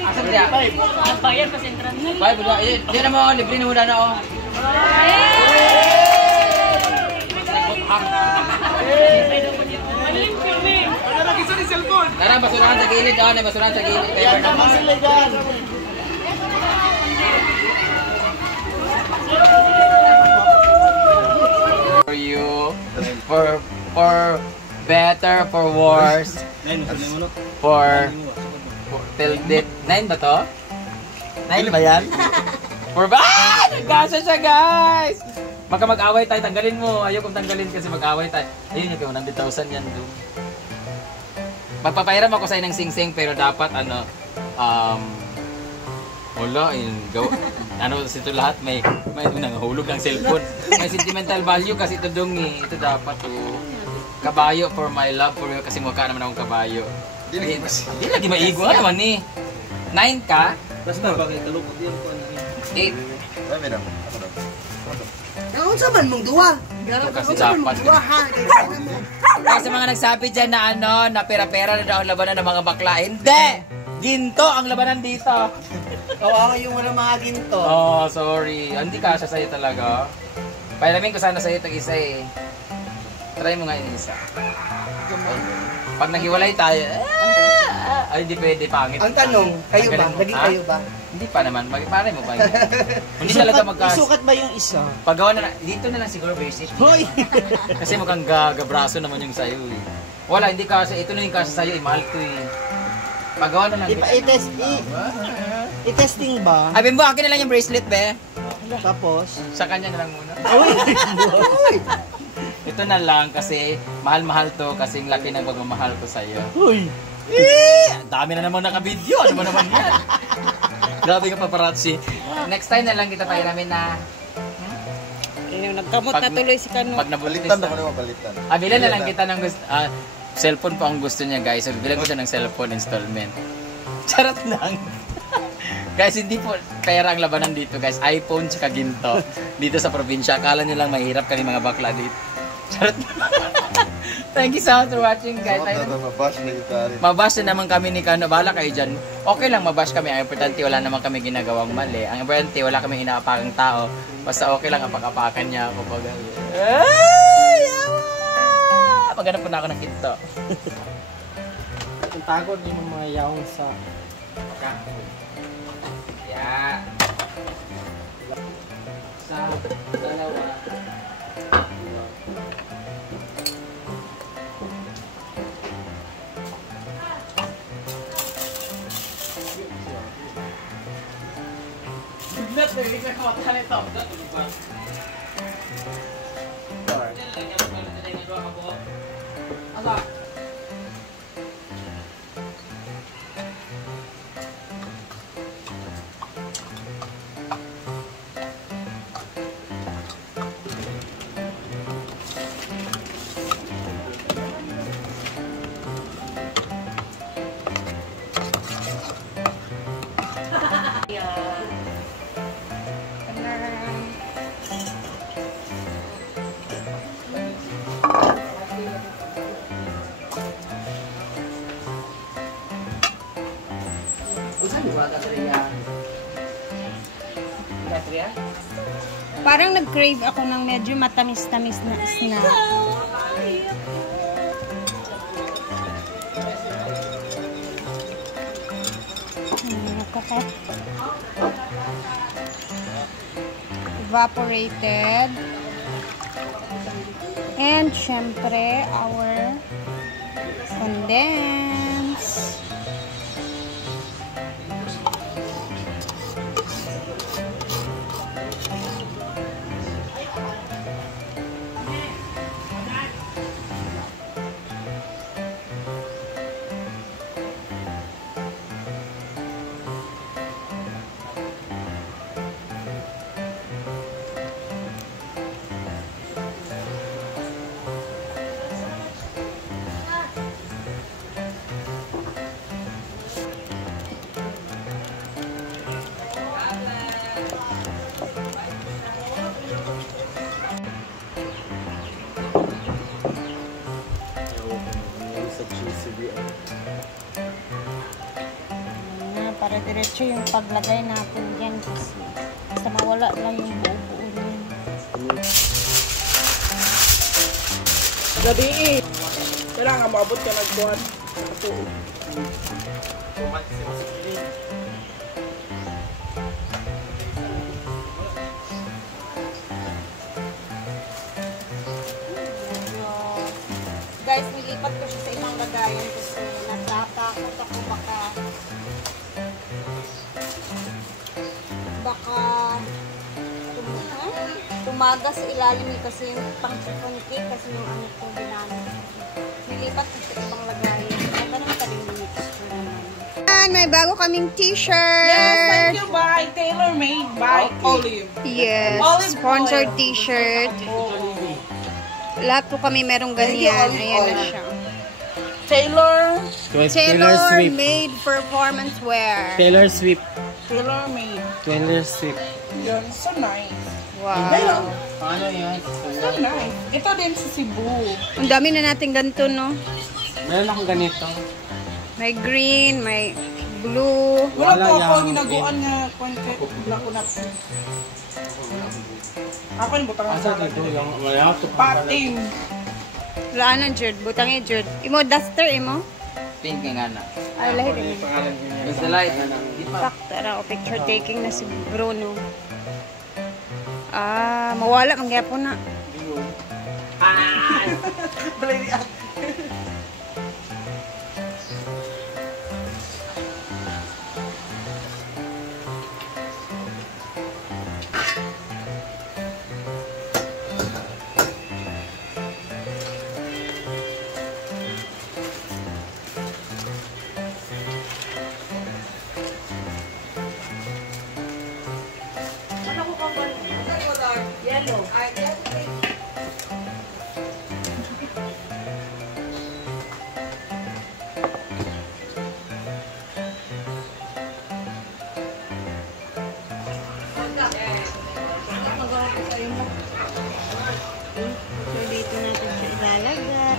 Asa dia? Bayar pa sentral. Bay, budak. Dia nama libre ni muda na oh. Karena basurahan sa gilid, basurahan sa gilid. Kaya naman sila dyan. For you, for better, for worse, for till death. 9 ba to? 9 ba yan? For ba? Nagkasa siya guys! Baka mag-away tayo, tanggalin mo. Ayoko tanggalin kasi mag-away tayo. Ayun yung 100,000 yan doon. Magpapahiram ako sa'yo ng sing-sing pero dapat wala, ito lahat may nangahulog ng cellphone. May sentimental value kasi ito dong ito dapat kabayo for my love for you kasi mukha naman akong kabayo. Di lagi maigo naman ni. 9 ka? Basta bakit kalukot yan ko 8. Sabi na. Ang saban mong duwa. Kasi dapat. Kaya sa mga nagsabi dyan na pera-pera na daw ang labanan ng mga bakla. Hindi! Ginto ang labanan dito. Oo, yung walang mga ginto. Oh, sorry. Hindi kasya sa'yo talaga. Pailamin ko sana sa'yo itong isa eh. Try mo nga yung isa. Pag naghiwalay tayo, ay hindi pwede, pangit. Ang tanong, kayo ba? Naging kayo ba? Hindi pa naman. Pare mo ba yun? Hindi talaga magkas... Isukat ba yung isa? Paggawa na dito na lang siguro basic. Hoy! Kasi mukhang gabraso naman yung sa'yo eh. Wala, hindi kasya. Ito na yung kasya sa'yo eh. Mahal to eh. Paggawa na lang. I-testing ba? Ay, Bimbo, akin na lang yung bracelet, be. Tapos? Sa kanya na lang muna. Uy! Ito na lang kasi mahal-mahal to kasi yung laki ng pagmamahal ko sa'yo. Uy! Dami na naman naka-video. Ano ba naman yan? Grabe ka paparazzi. Next time na lang kita pahiramin na. Nagkamot na tuloy si Kano. Pag nabulitan Balitan na balitan. Bilan na lang kita ng gusto. Cellphone po ang gusto niya guys. So bilang ko siya ng cellphone installment. Charot lang. Guys, hindi po pera ang labanan dito guys. iPhone tsaka ginto. Dito sa probinsya. Akala nyo lang mahirap kami mga bakla dito. Charot lang. Thank you so much for watching guys. Mabash na naman kami ni Kano. Bahala kayo dyan. Okay lang mabash kami. Ang importante wala naman kami ginagawang mali. Ang importante wala kami inaapakang tao. Basta okay lang apak-apakan niya ako. Ay! Yawa! Maghanap po na ako ng ginto. Ang tagod yung mga yaong sa... Yeah. Sa dalawa. Not the reason why I thought that was fun. Parang nag-crave ako ng medyo matamis-tamis na snack. Evaporated. And syempre, our condensed. Para diretso yung paglagay natin dyan kasi basta mawala lang yung buo-buo niya. Gabi eh. Kailangan maabot ka nagbuhan. Guys, nilipat ko siya sa ibang lagayan kasi natatakot ako baka tumagas sa ilalim kasi yung pang-punti kasi yung ano ko ginamit. Nilipat ko sa ibang lagayan. Ito naman talimit. May bago kaming t-shirt. Yes, thank you. By tailor-made by Olive. Yes, Olive sponsored oil. t-shirt. Lahat po kami merong ganyan. Ayan na siya. Tailor Tailor-made performance wear. Taylor Swift. Tailor-made. Taylor Swift. Yun, so nice. Wow. Paano yan? So nice. Ito din sa Cebu. Ang dami na natin ganito, no? Meron akong ganito. May green, may blue. Wala po Wala ako yan. ginaguan nga konti. Wala ko na po. Ako yung butang Asa sa dito yung wala ito pating. Wala na, Jud. Butang Jud. Imo, duster, imo? Pink nga na. Ay, lahat din. It's the light. Pak, tara, picture taking na si Bruno. Ah, mawala, mangyapon na. So, dito natin siya ilalagay.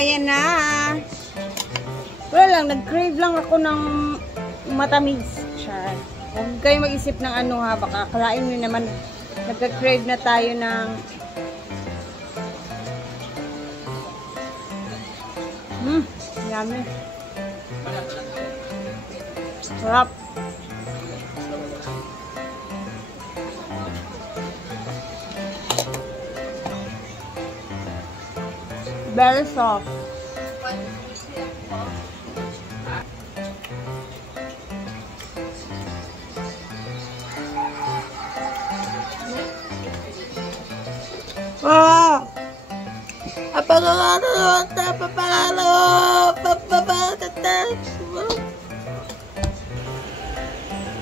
Ayan na. Wala lang, nag-crave lang ako ng matamis. Char. Huwag kayo mag-isip ng ano ha, baka akalain nyo naman nagka-crave na tayo ng yummy. Sarap. Very soft. Ah!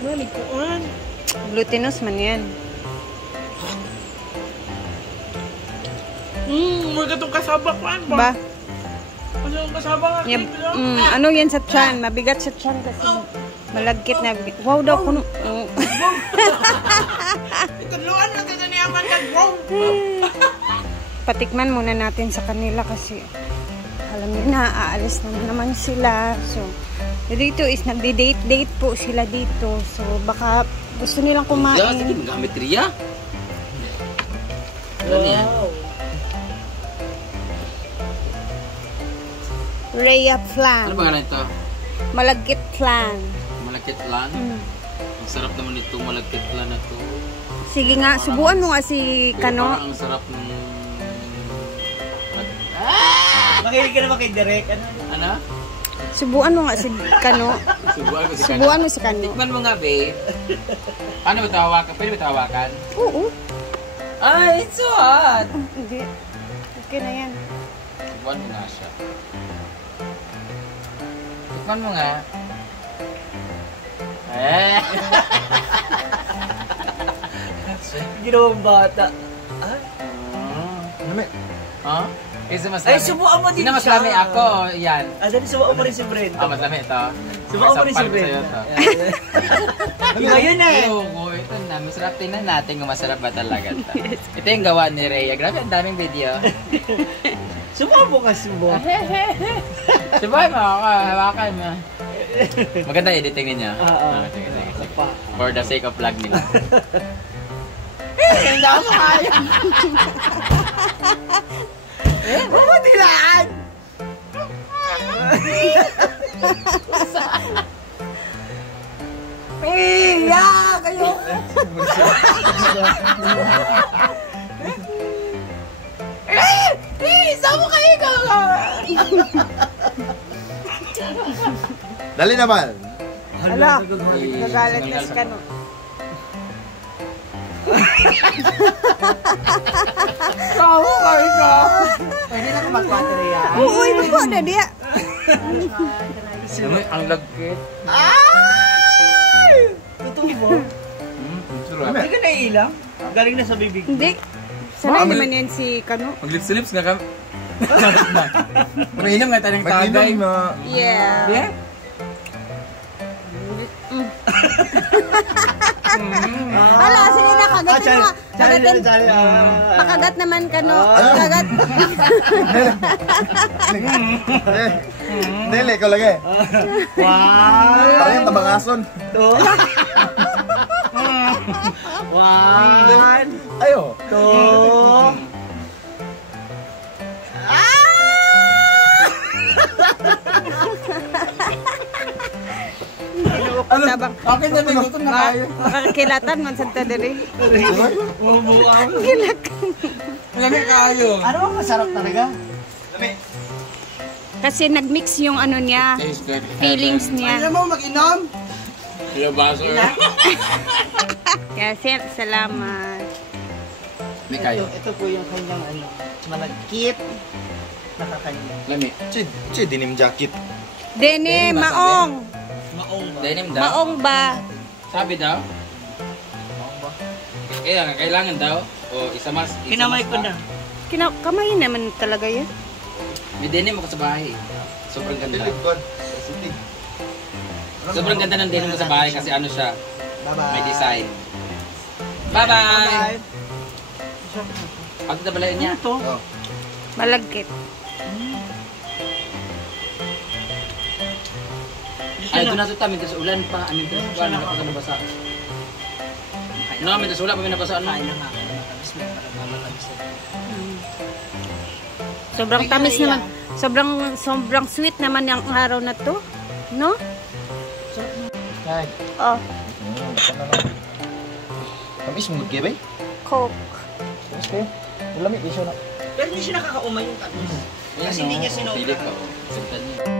Malikuan. Glutinous man yan. Mga itong kasaba ko ba? Ba? Ano yung kasaba nga? Yan, ano yan sa tiyan? Mabigat sa tiyan kasi malagkit na. Wow daw kuno. Oh. Ikadluan na dito niya man nag-wow. Patikman muna natin sa kanila kasi alam niyo na, aalis naman sila. So, dito is nagdi-date po sila dito. So, baka gusto nilang kumain. Sige, magamit riya. Ano yan? Rhea Ano flan. ba ganito? Malagkit flan. Malakit lan? Ang sarap naman ito, malakit lan na to. Sige nga, subuan mo nga si Kano. Parang ang sarap ng... Makinig ka naman kay Derek. Ano? Subuan mo nga si Kano. Subuan ko si Kano. Subuan mo si Kano. Tikman mo nga, babe. Paano ba tawakan? Pwede ba tawakan? Oo. Ay, it's so hot! Hindi. Okay na yan. Subuan mo nga siya. Tikman mo nga. Eh. Ginawang bata. Lami. Ha? Isa mas Ay, lami. subukan mo din Sino mas siya. lami? Ako, yan. Ah, dali, subukan mo rin si Brenda. Ah, mas lami ito. Subukan mo rin si Sampal ko sa'yo Brenda. to. Ngayon eh. Oo, ito na. Masarap. Tingnan natin kung masarap ba talaga ito. Ito yung gawa ni Rhea. Grabe, ang daming video. Subukan mo ka, subukan. Sabay mo ako. Hawakan mo. Maganda editing ninyo. Sige, sige, sige. Pa. For the sake of vlog nila. Hindi ako kaya. Dilaan! Iya! Kayo! Dali naman. Ala, nagalit na si Kano. Pwede na kumakwater yan. Uy, mo na diya. Ang lagkit. Totoo mo? Sarap. Hindi ka naiilang? Galing na sa bibig. Hindi. Sanay naman yan si Kano. Mag-lips-lips nga kami. Umiinom nga tayo ng tagay. Mag-inom na. Yeah. Yeah? Ala, sige na, kagatin mo. Kagatin. Pakagat naman Kano. Pakagat. Dili, ikaw lagi. Wow! Parang yung tabangason. Two. One. Ayo. Two. Tabang. Akin na may gutom na kayo. Makakilatan man sa tadari. Umubuang. Lami kayo. Ano ang masarap talaga? Lami. Kasi nagmix yung ano niya, feelings niya. mo mag-inom? Kaya baso. Kaya sir, salamat. May kayo. Ito po yung kanyang ano, malagkit. Nakakanya. Lami. Che, denim jacket. Dene, maong. Maong ba? Denim daw. Maong ba? Sabi daw. Kaya kailangan daw. O isa mas. Kinamay ko na. Kamay naman talaga yan. May denim ako sa bahay. Sobrang ganda. Dili, God. Sensitive. Sobrang ganda ng denim ko sa bahay kasi ano siya. Bye-bye. May design. Bye-bye! Bye-bye. Pag nabalayan niya. Ito. Oh. Malagkit. Ay, doon na ito tamin. Tapos ulan pa. Amin ito. Wala na kapag nabasa. No, amin ito. Wala pa may nabasa. Ano? Sobrang tamis naman. Sobrang sweet naman yung araw na to. No? Ay. Oh, Basta na lang. Tamis mo gibay? Coke. Tamis kayo. Lami, di siya na. Pero hindi siya nakakaumay yung tamis. Kasi hindi niya sinuka. Pilit ko. Sintan niya.